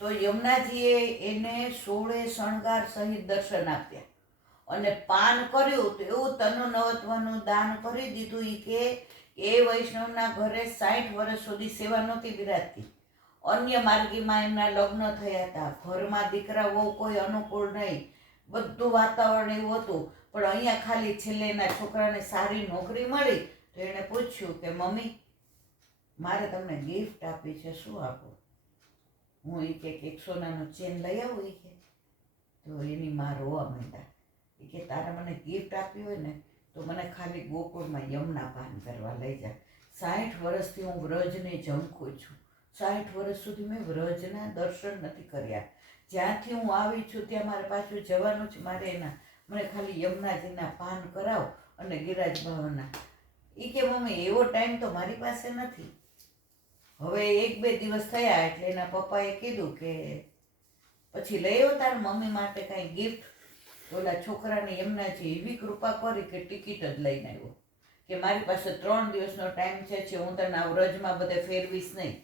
તો યમુનાજીએ એને 16 શણગાર સહિત દર્શન આપ્યા અને પાન કર્યું તો એવું તનુ દાન કરી દીધું. એ કે એ વૈષ્ણવના ઘરે 60 વર્ષ સુધી સેવા નહોતી બિરાજતી. અન્ય માર્ગીમાં એમના લગ્ન થયા હતા, ઘરમાં દીકરા વહુ કોઈ અનુકૂળ નહીં, બધું વાતાવરણ એવું હતું. પણ અહીંયા ખાલી છેલ્લે એના છોકરાને સારી નોકરી મળી તો એણે પૂછ્યું કે મમ્મી મારે તમને ગિફ્ટ આપી છે, શું આપું? હું એ કે એક સોનાનું ચેન લઈ આવું. એ કે તો એની માં રોવા માંડ્યા. એ કે તારે મને ગિફ્ટ આપી હોય ને તો મને ખાલી ગોકુળમાં યમુના પાન કરવા લઈ જા. 60 વર્ષથી હું વ્રજને ઝંખું છું. 60 વર્ષ સુધી મેં વ્રજના દર્શન નથી કર્યા. જ્યાંથી હું આવી છું ત્યાં મારે પાછું જવાનું છે. મને ખાલી યમુનાજીના પાન કરાવ અને ગિરિરાજ બાવાના. એ કે મમ્મી એવો ટાઈમ તો મારી પાસે નથી. હવે 1-2 દિવસ થયા એટલે એના પપ્પાએ કીધું કે પછી લઈ આવો તારા મમ્મી માટે કાંઈ ગિફ્ટ. ઓલા છોકરાને યમુનાજી એવી કૃપા કરી કે ટિકિટ જ લઈને આવ્યો કે મારી પાસે 3 દિવસનો ટાઈમ છે, હું તને આ વ્રજમાં બધે ફેરવીશ નહીં.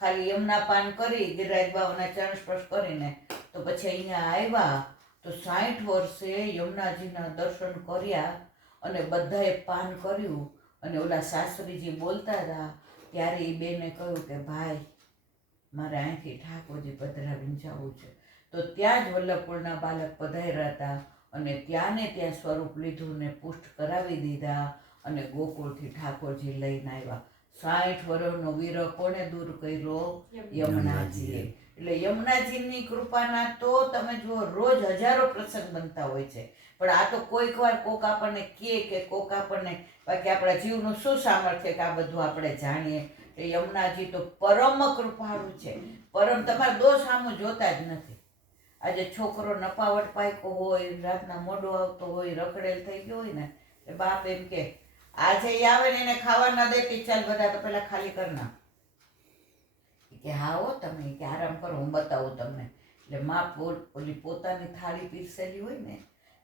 ખાલી યમુના પાન કરી ગિરિરાજ બાવાના ચરણ સ્પર્શ કરીને તો પછી અહીંયા આવ્યા તો 60 વર્ષે યમુનાજીના દર્શન કર્યા અને બધાએ પાન કર્યું. અને ઓલા સાસરીજી બોલતા હતા ત્યારે એ બેને કહ્યું કે ભાઈ મારે અહીંથી ઠાકોરજી પધરાવીને જવું છે. તો ત્યાં જ વલ્લભકુળના બાલક પધાર્યા હતા અને ત્યાં સ્વરૂપ લીધું ને પુષ્ટ કરાવી દીધા અને ગોકુળથી ઠાકોરજી લઈને આવ્યા. 60 વર્ષનો વિરહ કોણે દૂર કર્યો? યમુનાજીએ. એટલે યમુનાજીની કૃપાના તો તમે જુઓ રોજ હજારો પ્રસંગ બનતા હોય છે. પણ આ તો કોઈક વાર કોક આપણને કહે કે કોક આપણને, બાકી આપણા જીવનું શું સામર્થ્ય કે આ બધું આપણે જાણીએ. કે યમુનાજી તો પરમ કૃપાળુ છે. તમારા દોષ સામું જોતા જ નથી. આજે છોકરો નપાવટ પાક્યો હોય, રાતના મોડો આવતો હોય, રખડેલ થઈ ગયો હોય ને એ બાપ એમ કે આજે એ આવે ને એને ખાવા ન દેતી, ચાલ બધા તો પેલા ખાલી કર નાખ. કે હા હો તમે કે આરામ કરો, હું બતાવું તમને. એટલે માં ઓલી પોતાની થાળી પીરસેલી હોય ને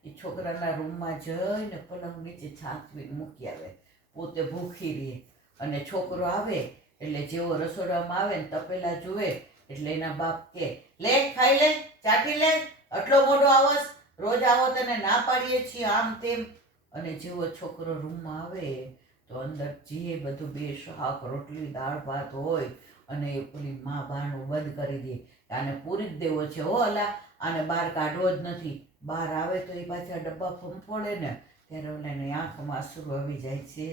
એ છોકરાના રૂમમાં જઈને પલંગ નીચે છાંચવીને મૂકી આવે, પોતે ભૂખી રહે. અને છોકરો આવે એટલે જેવો રસોડામાં આવે ને તપેલા જુએ એટલે એના બાપ કે લે ખાઈ લે, ચાટી લે, આટલો મોટો આવસ, રોજ આવો તને ના પાડીએ છીએ, આમ તેમ. અને જેવો છોકરો રૂમમાં આવે તો અંદર જે બધું 2 શાક રોટલી દાળ ભાત હોય અને એ પેલી માં બારણું બંધ કરી દે. આને પૂરી જ દેવો છે હો, અલા આને બહાર કાઢવો જ નથી. બહાર આવે તો એ પાછા ડબ્બા ફંફોડે ને ત્યારે ઓલાની આંખમાં આંસુ આવી જાય છે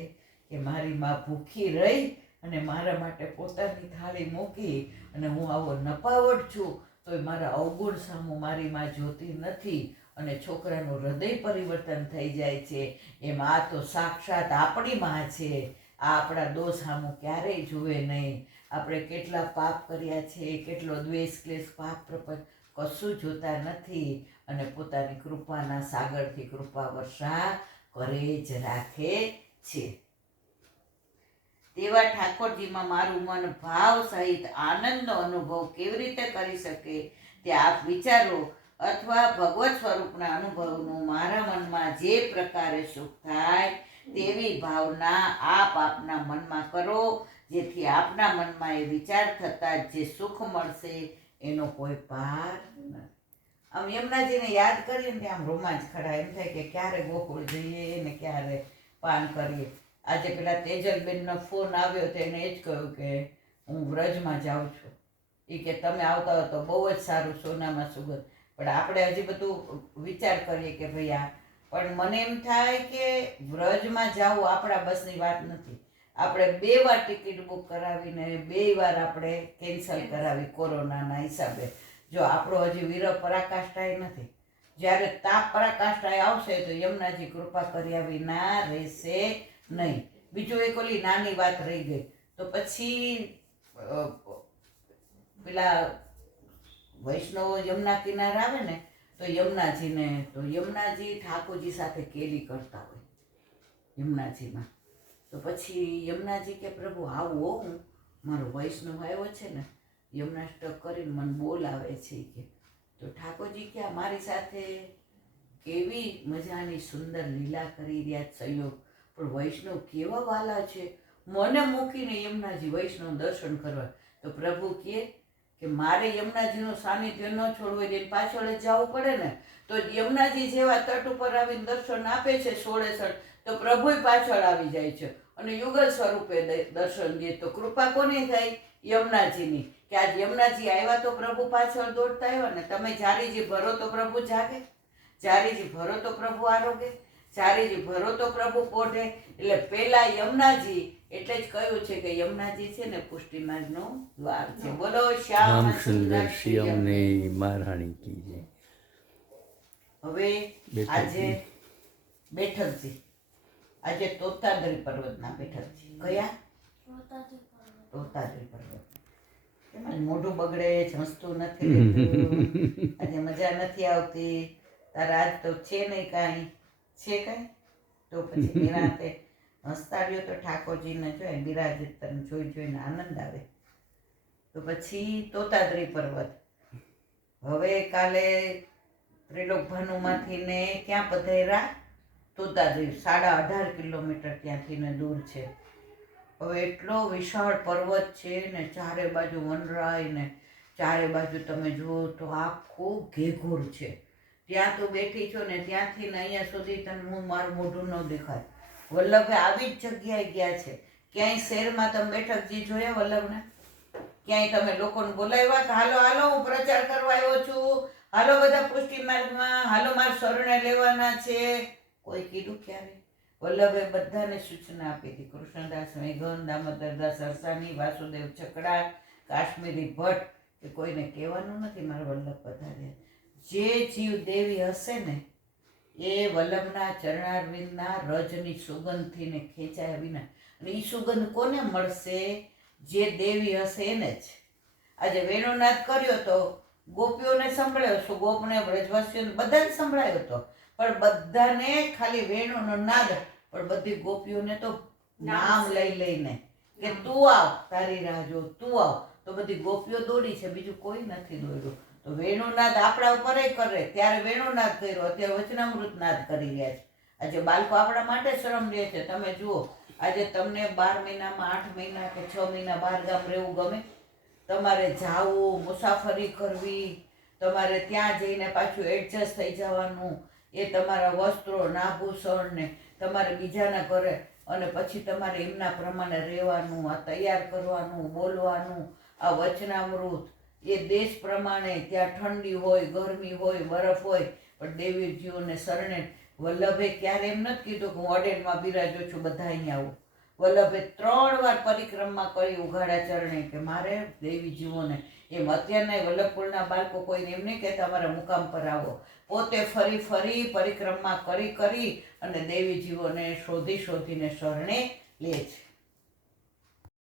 કે મારી માં ભૂખી રહી અને મારા માટે પોતાની થાળી મૂકી અને હું આવો નપાવટ છું તો મારા અવગુણ સામું મારી માં જોતી નથી. અને છોકરાનું હૃદય પરિવર્તન થઈ જાય છે. એમ આ તો સાક્ષાત આપણી માં છે. આ આપણા દોષ સામું ક્યારેય જુએ નહીં. આપણે કેટલા પાપ કર્યા છે, કેટલો દ્વેષ ક્લેશ પાપ પ્રપંચ કશું જોતા નથી અને પોતાની કૃપાના સાગરથી કૃપા વર્ષા કરે જ રાખે છે. તેવા ઠાકોરજીમાં મારું મન ભાવ સહિત આનંદનો અનુભવ કેવી રીતે કરી શકે તે આપ વિચારો, અથવા ભગવત સ્વરૂપના અનુભવનું મારા મનમાં જે પ્રકારે સુખ થાય તેવી ભાવના આપ આપના મનમાં કરો, જેથી આપના મનમાં એ વિચાર થતા જે સુખ મળશે એનો કોઈ પાર નથી. આમ યમુનાજીને યાદ કરીએ ને આમ રોમાંચ ખડા, એમ થાય કે ક્યારે ગોકુળ જઈએ ને ક્યારે પાન કરીએ. આજે પેલા તેજલબેનનો ફોન આવ્યો તો એને એ જ કહ્યું કે હું વ્રજમાં જાઉં છું. એ કે તમે આવતા હો તો બહુ જ સારું, સોનામાં સુગંધ. પણ આપણે હજી બધું વિચાર કરીએ કે ભાઈ આ, પણ મને એમ થાય કે વ્રજમાં જવું આપણા બસની વાત નથી. આપણે 2 વાર ટિકિટ બુક કરાવીને 2 વાર આપણે કેન્સલ કરાવી કોરોનાના હિસાબે. જો આપણો હજી વિરહ પરાકાષ્ઠાએ નથી. જ્યારે તાપ પરાકાષ્ઠાએ આવશે તો યમુનાજી કૃપા કર્યા વિના રહેશે નહીં. બીજું એક ઓલી નાની વાત રહી ગઈ તો પછી પેલા વૈષ્ણવો યમુના કિનારે આવે ને તો યમુનાજી ઠાકોરજી સાથે કેલી કરતા હોય યમુનાજીમાં. તો પછી યમુનાજી કે પ્રભુ આવો, હું મારો વૈષ્ણવ આવ્યો છે ને યમુનાષ્ટક કરીને મને બોલાવે છે કે. તો ઠાકોરજી કે મારી સાથે કેવી મજાની સુંદર લીલા કરી રહ્યા સંયોગ, પણ વૈષ્ણવ કેવા વાલા છે, મને મૂકીને યમુનાજી વૈષ્ણવ દર્શન કરવા. તો પ્રભુ કહે કે મારે યમુનાજીનું સાનિધ્ય ન છોડવું હોય એની પાછળ જ જવું પડે ને. તો યમુનાજી જેવા તટ ઉપર આવીને દર્શન આપે છે સોળેસણ, તો પ્રભુ પાછળ આવી જાય છે અને યુગલ સ્વરૂપે દર્શન દે. તો કૃપા કોની થાય? યમુનાજીની. કે આજ યમુનાજી આવ્યા તો પ્રભુ પાછળ દોડતા આવ્યા ને. તમે જારીજી ભરો તો પ્રભુ જાગે, જારીજી ભરો તો પ્રભુ આરોગે, જારીજી ભરો તો પ્રભુ પોઢે. એટલે પેલા યમુનાજી, એટલે જ કહ્યું છે કે યમુનાજી છે ને પુષ્ટિ માર્ગનું દ્વાર છે. બોલો શ્યામ સુંદર શ્રી અમને મહારાણી કી જય. હવે આજે બેઠકજી, આજે તોતાદ્રી પર્વતના બેઠકજી. કયા? તોતાદ્રી પર્વત. એમાં મોઢું બગડે છે, હસતું નથી રહેતું. આજે મજા નથી આવતી. તારા આજ તો છે નહીં કાંઈ, છે કાંઈ? તો પછી નિરાંતે હસતા રહ્યો તો ઠાકોરજીને જોઈ બિરાજિત તને જોઈ જોઈને આનંદ આવે. તો પછી તોતાદ્રી પર્વત. હવે કાલે ત્રિલોક ભાનુમાંથી ને ક્યાં પધાર્યા? તોતાદ્રી. 18.5 કિલોમીટર ત્યાંથી ને દૂર છે. હવે એટલો વિશાળ પર્વત છે ને, ચારે બાજુ વનરાય ને ચારે બાજુ તમે જુઓ તો આખું ઘેઘોર છે. ત્યાં તું બેઠી છો ને ત્યાંથી ને અહીંયા સુધી તને મારું મોઢું ન દેખાય. વલ્લભે આવી જ જગ્યાએ ગયા છે. ક્યાંય શહેરમાં તમે બેઠકજી જોયા વલ્લભને? ક્યાંય તમે લોકોને બોલાવ્યા કે હાલો હાલો હું પ્રચાર કરવા આવ્યો છું, હાલો બધા પુષ્ટિ માર્ગમાં, હાલો મારે શરણે લેવાના છે? કોઈ કીધું ક્યારે? વલ્લભે બધાને સૂચના આપી હતી. કૃષ્ણદાસ મેઘન, દામોદરદાસ અરસાની, વાસુદેવ છકડા, કાશ્મીરી ભટ્ટ, કે કોઈને કહેવાનું નથી મારા વલ્લભ પધાર્યા. જે જીવ દેવી હશે ને એ વલ્લભના ચરણારવિંદના રજની સુગંધથી ને ખેંચાયા વિના. અને એ સુગંધ કોને મળશે? જે દેવી હશે એને જ. આજે વેણુનાદ કર્યો તો ગોપીઓને સંભળાયો છો, ગોપને વ્રજવાસીઓને બધાને સંભળાયો હતો, પણ બધાને ખાલી વેણુનો નાદ, પણ બધી ગોપીઓને તો નામ લઈ લઈને કે તું આવ, તારી રાહ જો, તું આવ. તો બધી ગોપીઓ દોડી છે, બીજું કોઈ નથી દોડ્યું. તો વેણુનાદ આપણા ઉપર કરે, ત્યારે વેણુનાદ કર્યો, અત્યારે વચનામૃત નાદ કરી રહ્યા છે. આજે બાળકો આપણા માટે શ્રમ લે છે. તમે જુઓ, આજે તમને 12 મહિનામાં 8 મહિના કે 6 મહિના બહાર ગામ રહેવું ગમે? તમારે જાવું, મુસાફરી કરવી, તમારે ત્યાં જઈને પાછું એડજસ્ટ થઈ જવાનું, એ તમારા વસ્ત્રો નાભૂષણ ને તમારે બીજાના ઘરે, અને પછી તમારે એમના પ્રમાણે રહેવાનું, આ તૈયાર કરવાનું, બોલવાનું, આ વચનામૃત, એ દેશ પ્રમાણે ત્યાં ઠંડી હોય, ગરમી હોય, બરફ હોય, પણ દેવીજીઓને શરણે. વલ્લભે ક્યારે એમ નથી કીધું કે હું અડેનમાં બિરાજો છું, બધા અહીંયા આવું. વલ્લભે 3 વાર પરિક્રમા કરી ઉઘાડા ચરણે કે મારે દેવીજીઓને. એમ અત્યારના વલ્લભકુળના બાળકો કોઈને એમ નહીં કહેતા અમારા મુકામ પર આવો. પોતે ફરી ફરી પરિક્રમા કરી અને દેવીજીઓને શોધીને શરણે લે છે.